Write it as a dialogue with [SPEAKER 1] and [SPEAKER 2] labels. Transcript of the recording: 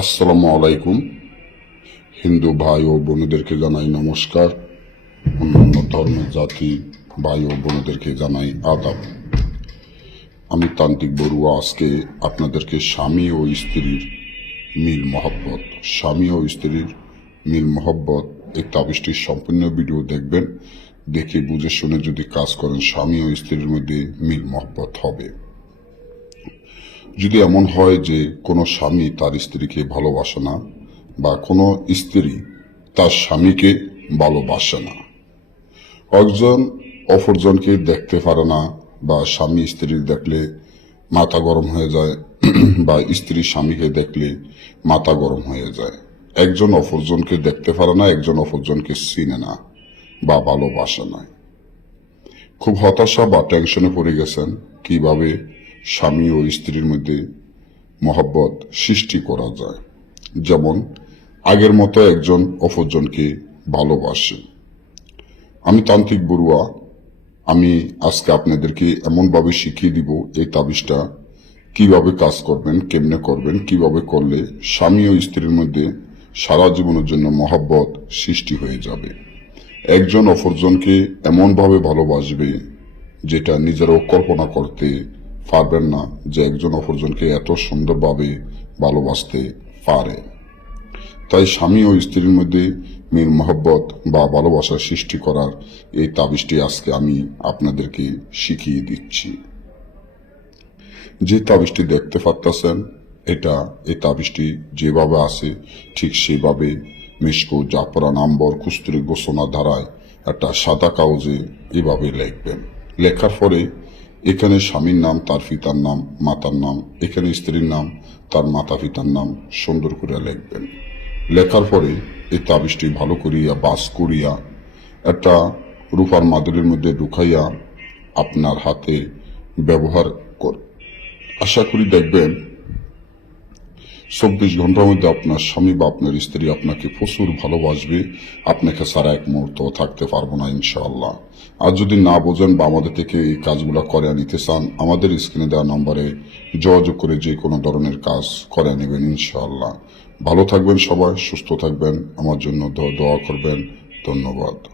[SPEAKER 1] আসসালামু আলাইকুম। হিন্দু ভাই ও বোনদেরকে জানাই নমস্কার। অন্যান্য ধর্মের জাতি, ভাই ও বোনদেরকে জানাই আদাব। আমি তান্ত্রিক বড়ুয়া, আজকে আপনাদেরকে স্বামী ও স্ত্রীর মিল মহব্বত। স্বামী ও স্ত্রীর মিল মহব্বত, এই তাবিজটির সম্পূর্ণ ভিডিও দেখবেন। দেখে বুঝে শুনে যদি কাজ করেন, স্বামী ও স্ত্রীর মধ্যে মিল মহব্বত হবে। যদি এমন হয় যে কোনো স্বামী তার স্ত্রীকে ভালোবাসে না বা কোনো স্ত্রী তার স্বামীকে ভালোবাসে না। একজন অপরজনকে দেখতে পারে না বা স্বামী স্ত্রী দেখলে মাথা গরম হয়ে যায় বা স্ত্রী স্বামীকে দেখলে মাথা গরম হয়ে যায়। একজন অপরজনকে দেখতে পারে না, একজন অপরজনকে চিনে না বা ভালোবাসে না। খুব হতাশা বা টেনশনে পড়ে গেছেন কীভাবে স্বামী ও স্ত্রীর মধ্যে মহব্বত সৃষ্টি করা যায়। যেমন, আগের মতো একজন অপরজনকে ভালোবাসে। আমি তান্ত্রিক বড়ুয়া, আমি আজকে আপনাদেরকে এমনভাবে শিখিয়ে দিব এই তাবিজটা, কীভাবে কাজ করবেন, কেমনে করবেন, কীভাবে করলে স্বামী ও স্ত্রীর মধ্যে সারা জীবনের জন্য মহব্বত সৃষ্টি হয়ে যাবে। একজন অপরজনকে এমনভাবে ভালোবাসবে, যেটা নিজেরাও কল্পনা করতে পারবেন না যে একজন অপরজনকে এত সুন্দরভাবে ভালোবাসতে পারে। তাই স্বামী ও স্ত্রীর মধ্যে মিল, মহব্বত বা ভালোবাসা সৃষ্টি করার এই তাবিজটি আজকে আমি আপনাদেরকে শিখিয়ে দিচ্ছি। যে তাবিজটি দেখতে পারতেছেন, এটা এই তাবিজটি যেভাবে আছে, ঠিক সেভাবে মিসকু জাফরান, আম্বর, কুস্তুরি গোসনা ধারায় একটা সাদা কাগজে এভাবে লিখবেন। লেখার পরে এখানে স্বামীর নাম, তার পিতার নাম, মাতার নাম, এখানে স্ত্রীর নাম, তার মাতা পিতার নাম সুন্দর করিয়া লিখবেন। লেখার পরে এই তাবিজটি ভালো করিয়া, বাস করিয়া, একটা রূপার মাদুরের মধ্যে ঢুকাইয়া আপনার হাতে ব্যবহার কর। আশা করি দেখবেন চব্বিশ ঘণ্টার মধ্যে আপনার স্বামী বা আপনার স্ত্রী আপনাকে প্রচুর ভালোবাসবে। আপনাকে সারা এক মুহূর্ত থাকতে পারব না, ইনশাআল্লাহ। আর যদি না বোঝেন বা আমাদের থেকে এই কাজগুলো করে নিতে চান, আমাদের স্ক্রিনে দেওয়া নম্বরে যোগাযোগ করে যে কোনো ধরনের কাজ করে নেবেন, ইনশাআল্লাহ। ভালো থাকবেন সবাই, সুস্থ থাকবেন। আমার জন্য দোয়া করবেন। ধন্যবাদ।